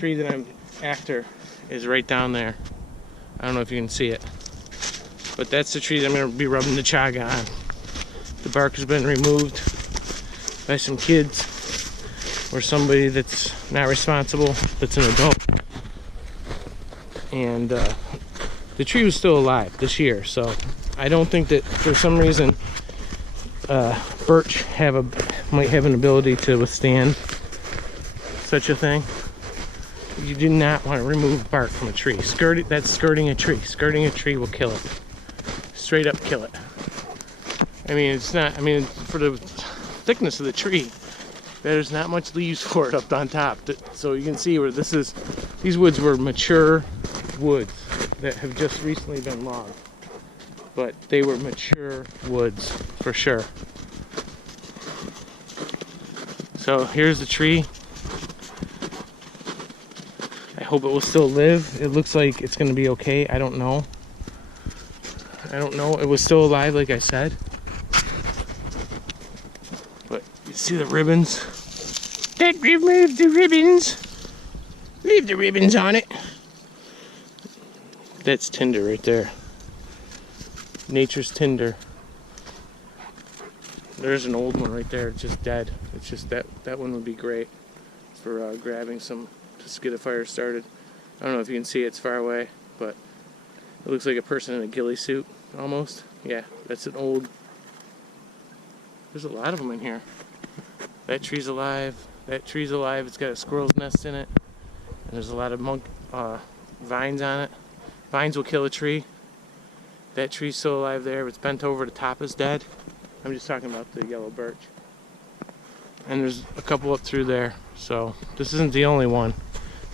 tree that I'm after is right down there. I don't know if you can see it, but that's the tree that I'm going to be rubbing the chaga on. The bark has been removed by some kids or somebody that's not responsible, that's an adult. And the tree was still alive this year, so I don't think that for some reason birch might have an ability to withstand such a thing. You do not want to remove bark from a tree. That's skirting a tree. Skirting a tree will kill it. Straight up kill it. I mean, it's not, I mean, for the thickness of the tree, there's not much leaves for it up on top. So you can see where these woods were mature woods that have just recently been logged. But they were mature woods for sure. So here's the tree. I hope it will still live. It looks like it's going to be okay. I don't know. It was still alive, like I said. But you see the ribbons? That remove the ribbons. Leave the ribbons on it. That's tinder right there. Nature's tinder. There's an old one right there. It's just dead. It's just that one would be great for grabbing some. Just get a fire started. I don't know if you can see it's far away, but it looks like a person in a ghillie suit almost. Yeah, that's an old. There's a lot of them in here. That tree's alive. That tree's alive. It's got a squirrel's nest in it, and there's a lot of vines on it. Vines will kill a tree. That tree's still alive there. It's bent over. The top is dead. I'm just talking about the yellow birch. And there's a couple up through there. So this isn't the only one,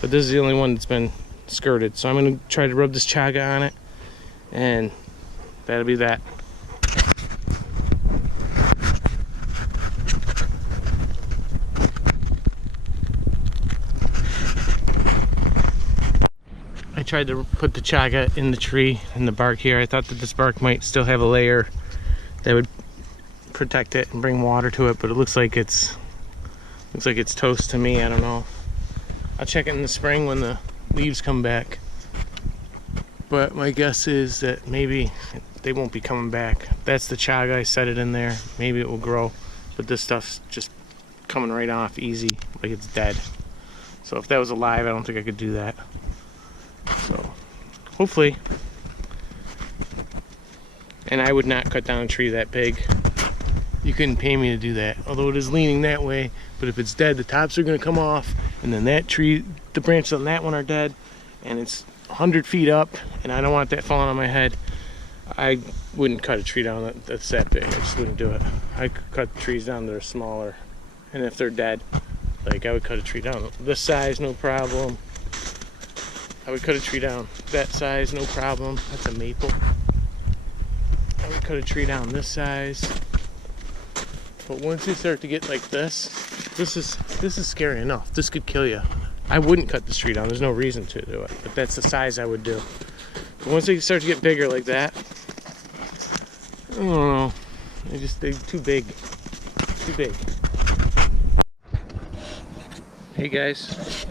but this is the only one that's been skirted. So I'm going to try to rub this chaga on it, and that'll be that. I tried to put the chaga in the tree, in the bark here. I thought that this bark might still have a layer that would protect it and bring water to it, but it looks like it's toast to me. I don't know. I'll check it in the spring when the leaves come back, but my guess is that maybe they won't be coming back. That's the chaga. I set it in there. Maybe it will grow, but this stuff's just coming right off easy, like it's dead. So if that was alive, I don't think I could do that. So hopefully. And I would not cut down a tree that big. You couldn't pay me to do that, although it is leaning that way. But if it's dead, the tops are going to come off, and then that tree, the branches on that one are dead, and it's 100 feet up, and I don't want that falling on my head. I wouldn't cut a tree down that's that big. I just wouldn't do it. I could cut trees down that are smaller, and if they're dead, like I would cut a tree down this size, no problem. I would cut a tree down that size, no problem. That's a maple. I would cut a tree down this size. But once they start to get like this is scary enough. This could kill you. I wouldn't cut this tree down. There's no reason to do it. But that's the size I would do. But once they start to get bigger like that, I don't know. They're too big. Too big. Hey guys.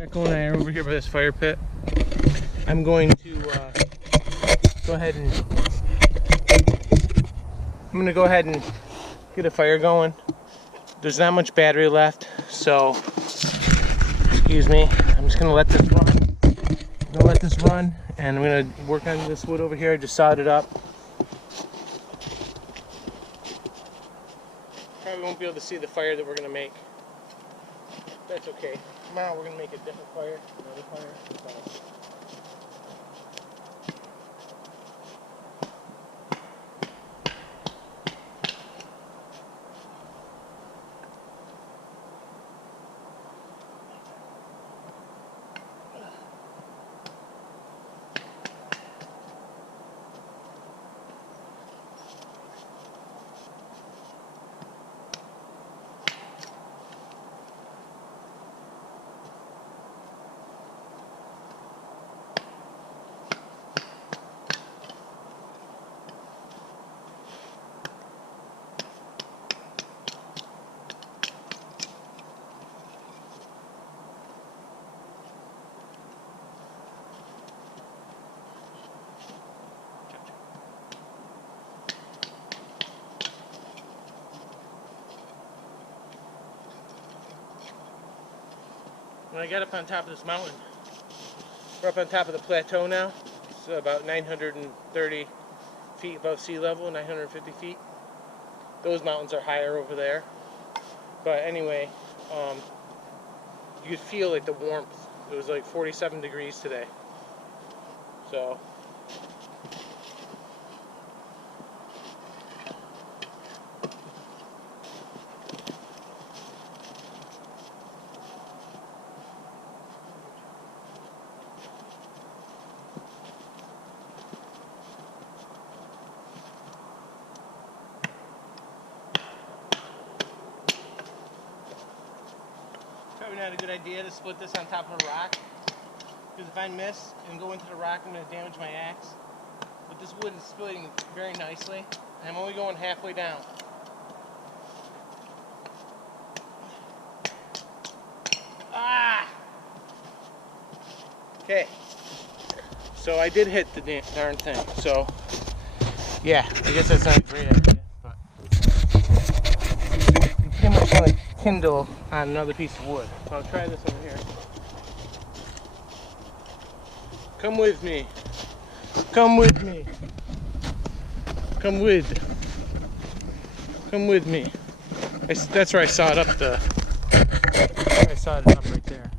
Echo and I are over here by this fire pit. I'm going to go ahead and get a fire going. There's not much battery left, so excuse me. I'm just gonna let this run. And I'm gonna work on this wood over here. I just sawed it up. Probably won't be able to see the fire that we're gonna make. That's okay. Tomorrow we're gonna make a different fire, another fire. So. when I got up on top of this mountain, we're up on top of the plateau now. It's about 930 feet above sea level, 950 feet. Those mountains are higher over there. But anyway, you could feel like the warmth. It was like 47 degrees today. So probably not a good idea to split this on top of a rock, because if I miss and go into the rock, I'm going to damage my axe. But this wood is splitting very nicely, and I'm only going halfway down. Ah! Okay, so I did hit the darn thing, so yeah, I guess that's not a great idea, but you pretty much want to kindle on another piece of wood. So I'll try this over here. Come with me. Come with me. Come with. Come with me. That's where I saw it up the. I saw it up right there.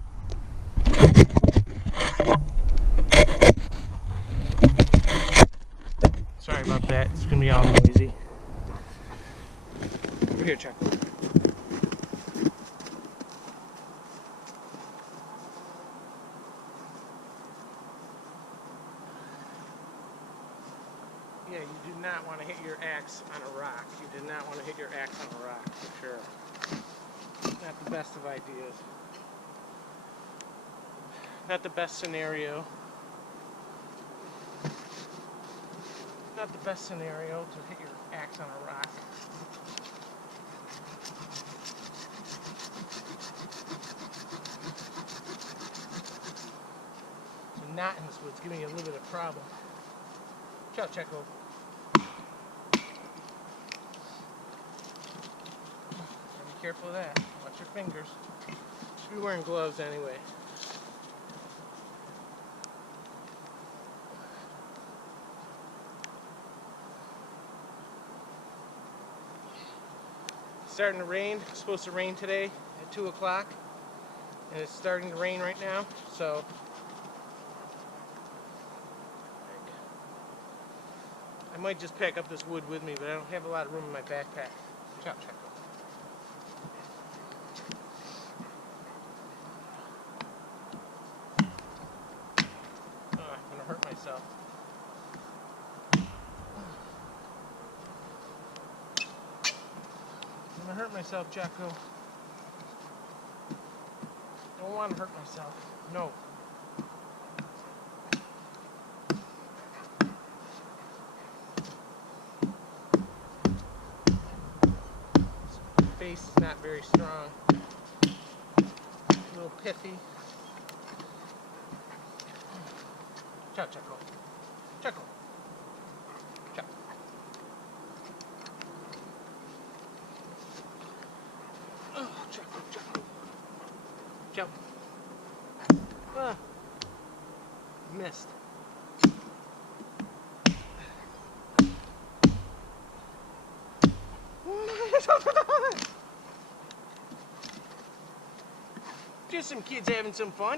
Sorry about that. It's gonna be all noisy. Over here, Chaga. Yeah, you do not want to hit your axe on a rock. You do not want to hit your axe on a rock, for sure. Not the best of ideas. Not the best scenario. Not the best scenario to hit your axe on a rock. So knot in this wood's giving me a little bit of problem. Ciao, Chaga. Be careful of that. Watch your fingers. Should be wearing gloves anyway. It's starting to rain. It's supposed to rain today at 2 o'clock. And it's starting to rain right now. So I might just pack up this wood with me, but I don't have a lot of room in my backpack. Ciao, Chaga. Oh, I'm gonna hurt myself. I'm gonna hurt myself, Chaga. Don't want to hurt myself. No. Face is not very strong. A little pithy. Ciao, Chaga. Chaga. Ciao. Oh, Chaga, Chaga. Ciao. Ah. Missed. Just some kids having some fun.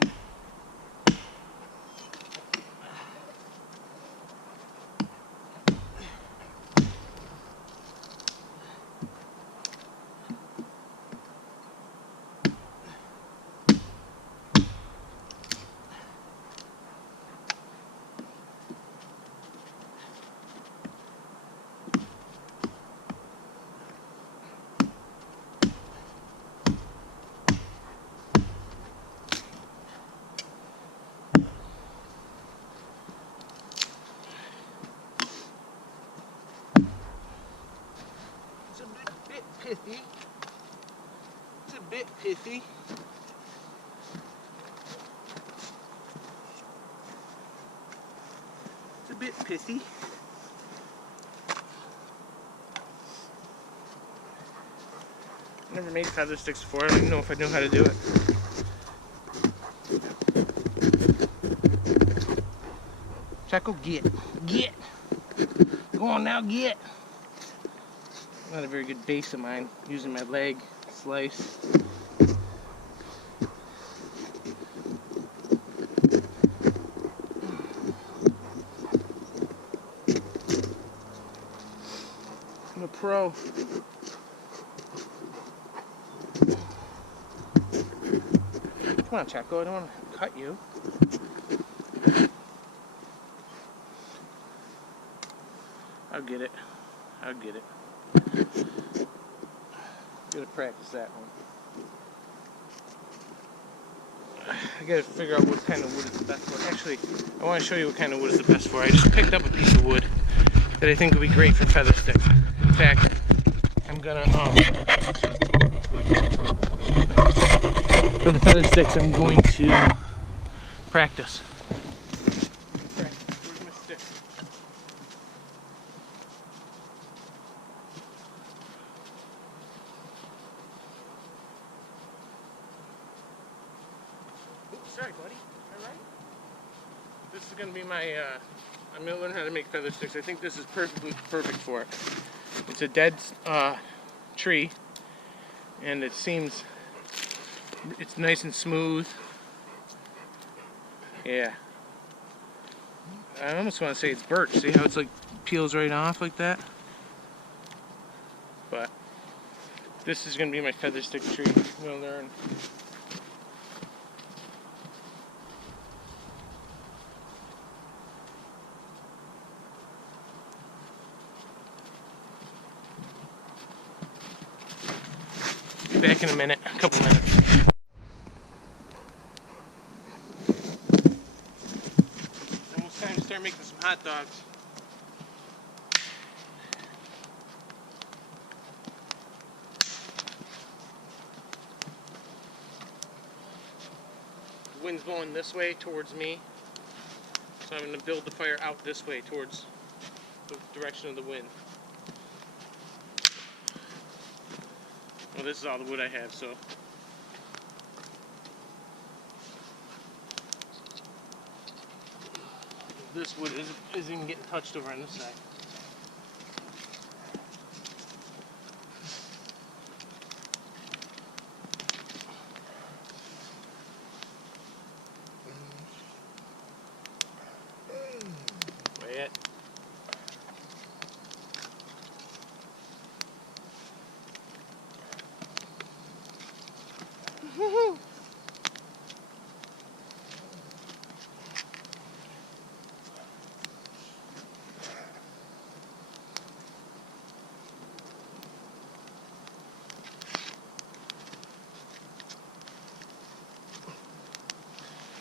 Pithy. It's a bit pithy. It's a bit pithy. I never made feather sticks before. I don't even know if I know how to do it. Chaco, get. Get. Go on now, get. Not a very good base of mine. Using my leg slice. I'm a pro. Come on, Chaco. I don't want to cut you. I'll get it. I'll get it. Gotta practice that one. I gotta figure out what kind of wood is the best for. Actually, I want to show you what kind of wood is the best for. I just picked up a piece of wood that I think would be great for feather sticks. In fact, I'm gonna for the feather sticks, I'm going to practice. Where's my stick? Oops, sorry, buddy. All right. This is gonna be my. I'm gonna learn how to make feather sticks. I think this is perfect for it. It's a dead tree, and it seems it's nice and smooth. Yeah. I almost want to say it's birch. See how it's like peels right off like that? But this is gonna be my feather stick tree. I'm gonna learn. Be back in a minute, a couple minutes. Almost time to start making some hot dogs. The wind's blowing this way towards me, so I'm going to build the fire out this way towards the direction of the wind. Well, this is all the wood I have, so this wood isn't even getting touched over on this side. Wait.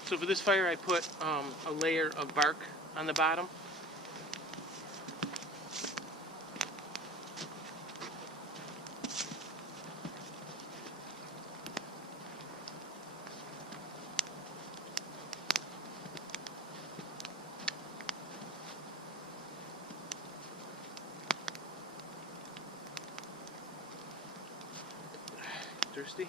So for this fire I put a layer of bark on the bottom. Thirsty?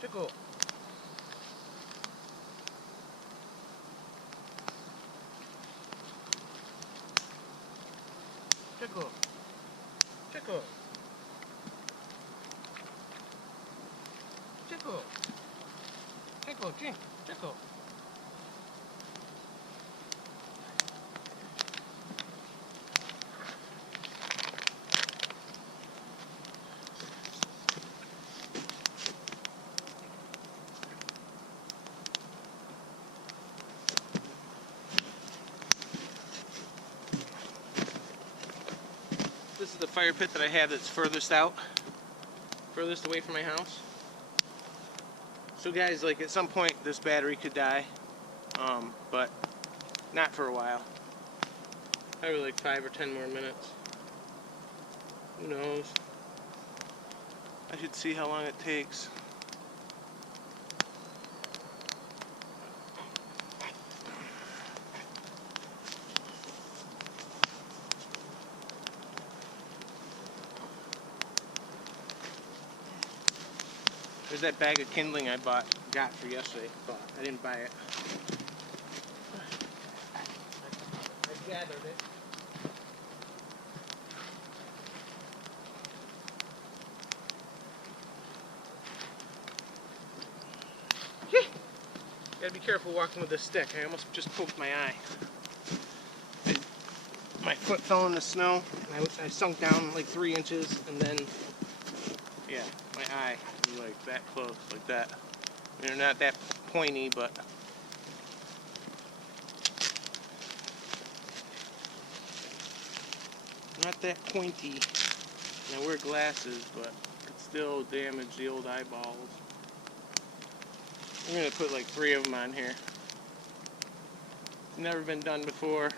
Tickle. Tickle. Tickle. Tickle. Tickle, drink, tickle. This is the fire pit that I have that's furthest out, furthest away from my house. So guys, like at some point this battery could die, but not for a while. Probably like 5 or 10 more minutes. Who knows? I should see how long it takes. There's that bag of kindling I got for yesterday. I didn't buy it. I gathered it. Gotta be careful walking with this stick. I almost just poked my eye. My foot fell in the snow, and I sunk down like 3 inches, and then, yeah, my eye was like that close, like that. I mean, they're not that pointy, but not that pointy. And I wear glasses, but it still damage the old eyeballs. I'm gonna put like 3 of them on here. It's never been done before.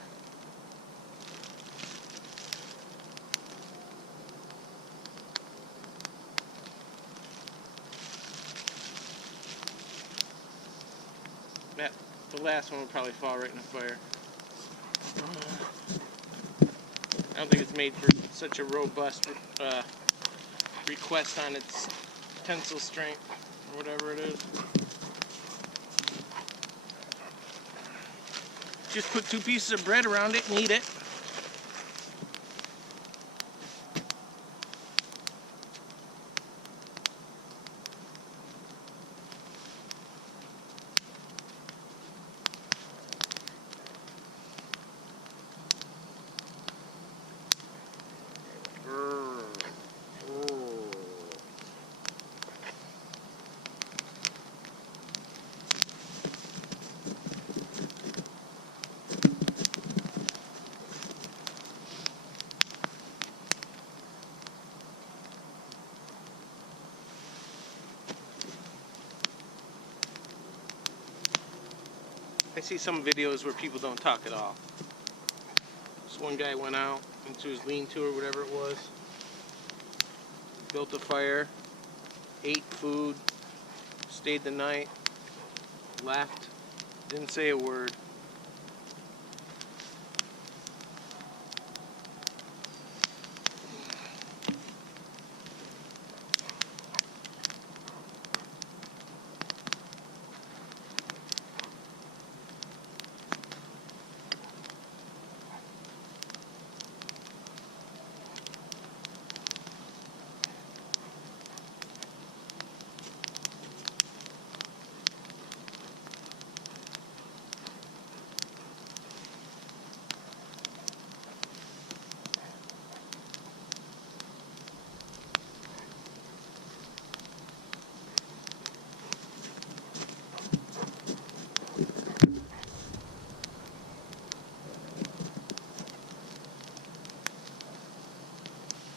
The last one will probably fall right in the fire. I don't think it's made for such a robust request on its tensile strength, or whatever it is. Just put 2 pieces of bread around it and eat it. I see some videos where people don't talk at all. This one guy went out into his lean-to or whatever it was, built a fire, ate food, stayed the night, left, didn't say a word.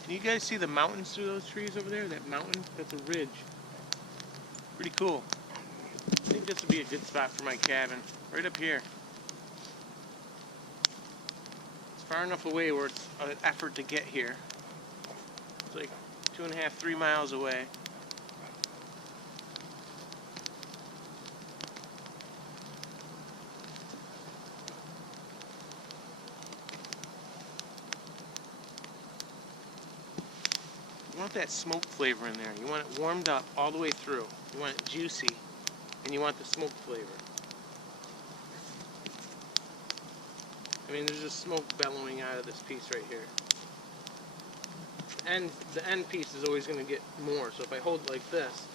Can you guys see the mountains through those trees over there? That mountain, that's a ridge. Pretty cool. I think this would be a good spot for my cabin, right up here. It's far enough away where it's an effort to get here. It's like 2.5, 3 miles away. You want that smoke flavor in there. You want it warmed up all the way through. You want it juicy, and you want the smoke flavor. I mean, there's just smoke bellowing out of this piece right here. And the end piece is always going to get more. So if I hold it like this,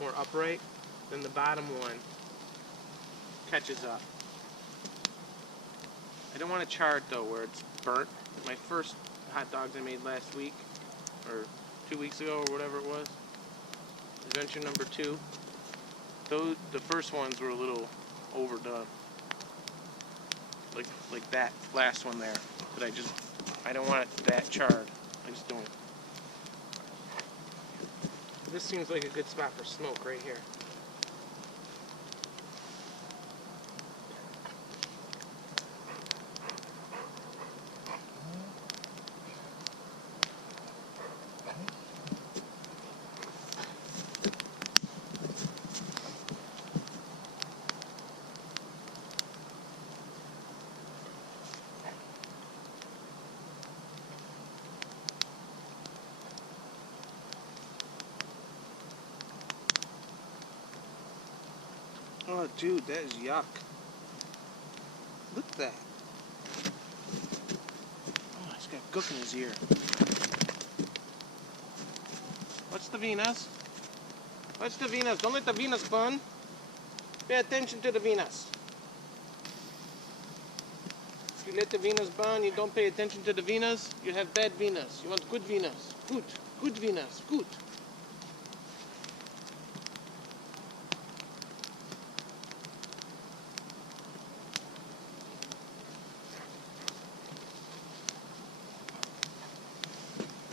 more upright, then the bottom one catches up. I don't want to char it though where it's burnt. My first hot dogs I made last week, or 2 weeks ago, or whatever it was, adventure number 2, the first ones were a little overdone. Like that last one there. But I don't want it that charred. I just don't. This seems like a good spot for smoke right here. Oh, dude, that is yuck. Look at that. Oh, he's got gook in his ear. What's the Venus? What's the Venus? Don't let the Venus burn. Pay attention to the Venus. If you let the Venus burn, you don't pay attention to the Venus, you have bad Venus. You want good Venus. Good. Good Venus. Good.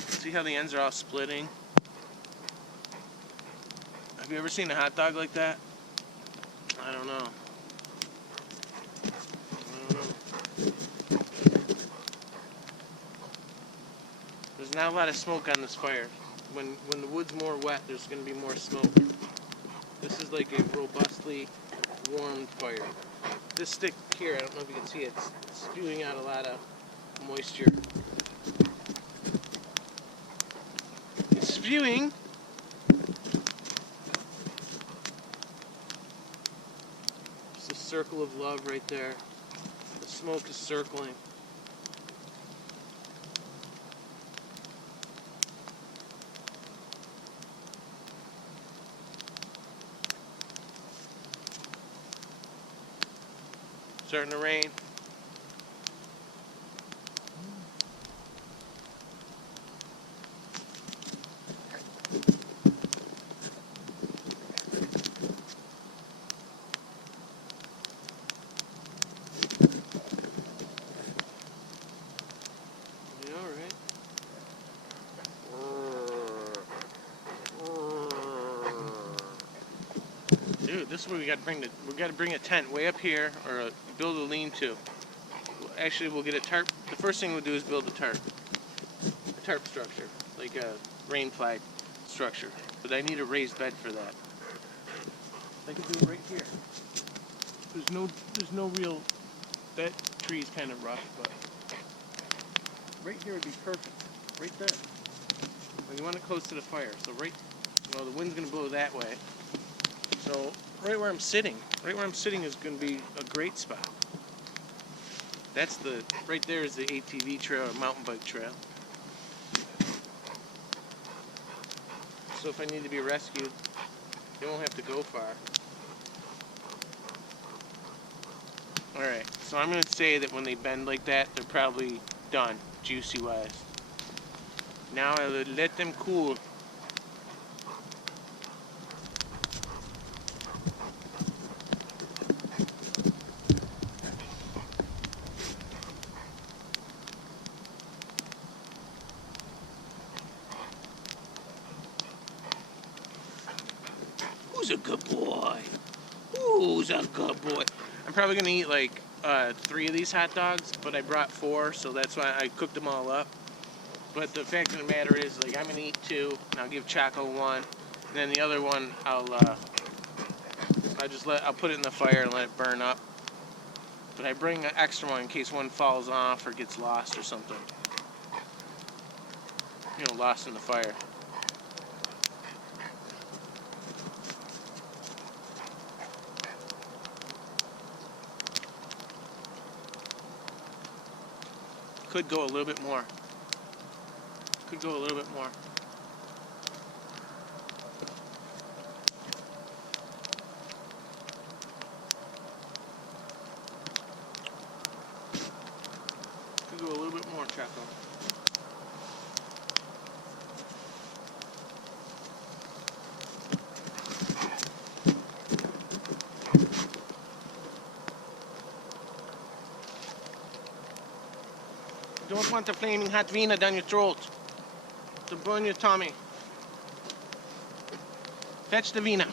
See how the ends are all splitting? Have you ever seen a hot dog like that? I don't know. There's not a lot of smoke on this fire. When the wood's more wet, there's going to be more smoke. This is like a robustly warmed fire. This stick here, I don't know if you can see it, it's spewing out a lot of moisture. It's spewing. It's a circle of love right there. The smoke is circling. Starting to rain. Yeah, all right. Dude, this is where we got to bring a tent way up here, or build a lean-to. Actually, we'll get a tarp. The first thing we'll do is build a tarp structure, like a rain flag structure. But I need a raised bed for that. I can do it right here. There's no real. That tree is kind of rough, but right here would be perfect. Right there. But you want it close to the fire, so right. Well, the wind's gonna blow that way. So right where I'm sitting is going to be a great spot. That's right there is the ATV trail or mountain bike trail. So if I need to be rescued, they won't have to go far. Alright, so I'm going to say that when they bend like that, they're probably done, juicy wise. Now I will let them cool. Who's a good boy? Who's a good boy? I'm probably going to eat like 3 of these hot dogs, but I brought 4, so that's why I cooked them all up. But the fact of the matter is, like, I'm going to eat 2, and I'll give Chaga 1, and then the other one I'll put it in the fire and let it burn up. But I bring an extra one in case one falls off or gets lost or something. You know, lost in the fire. Could go a little bit more. Could go a little bit more. Could go a little bit more, Chaco. You don't want the flaming hot vina down your throat to burn your tummy. Fetch the vina.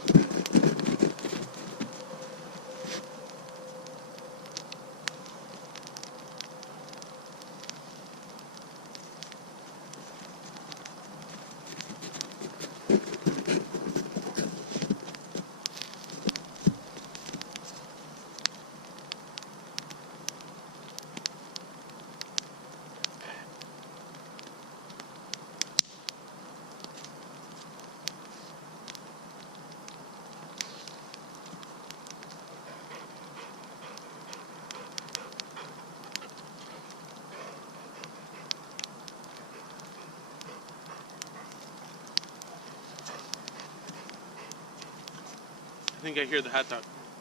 think I hear the hot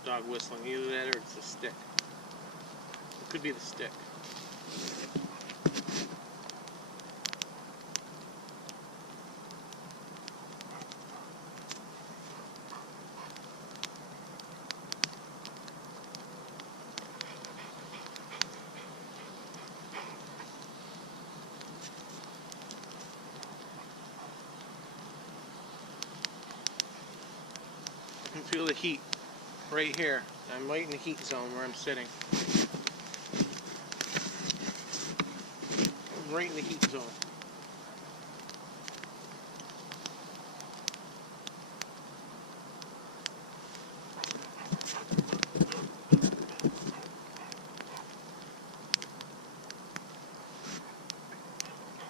dog whistling. Either that or it's the stick. It could be the stick. I can feel the heat right here. I'm right in the heat zone where I'm sitting. I'm right in the heat zone.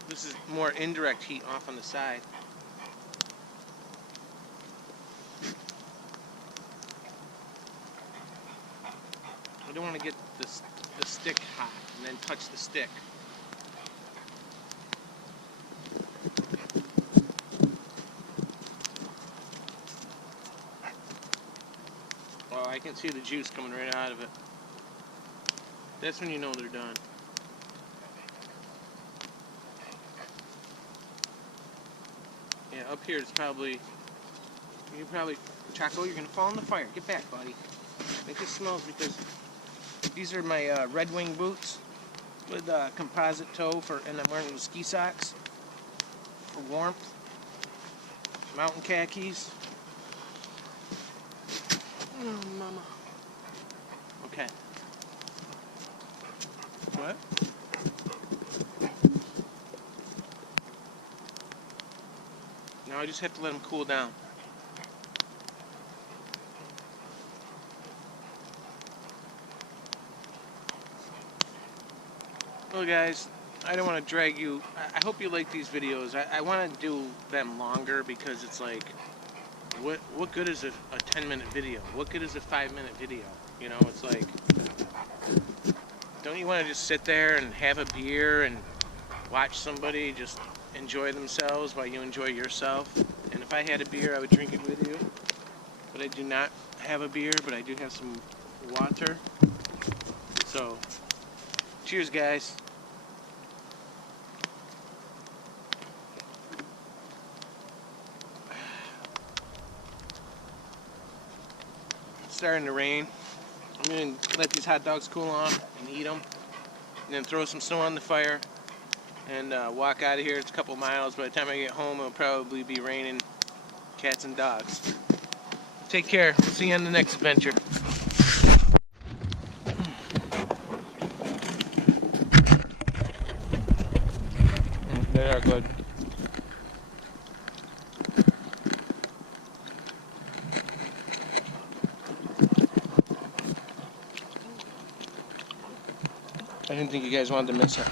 This is more indirect heat off on the side. I don't want to get the stick hot and then touch the stick. Oh, I can see the juice coming right out of it. That's when you know they're done. Yeah, up here it's probably, Chaco, you're gonna fall in the fire. Get back, buddy. I think it smells because these are my Red Wing boots with composite toe and I'm wearing ski socks for warmth. Mountain khakis. Oh, mama. Okay. What? Now I just have to let them cool down. Well guys, I don't want to drag you. I hope you like these videos. I want to do them longer because it's like, what good is a 10-minute video? What good is a 5-minute video? You know, it's like, don't you want to just sit there and have a beer and watch somebody just enjoy themselves while you enjoy yourself? And if I had a beer, I would drink it with you. But I do not have a beer, but I do have some water. So, cheers guys. It's starting to rain. I'm going to let these hot dogs cool off and eat them. And then throw some snow on the fire and walk out of here. It's a couple miles. By the time I get home, it'll probably be raining cats and dogs. Take care. See you on the next adventure. They are good. I didn't think you guys wanted to miss it.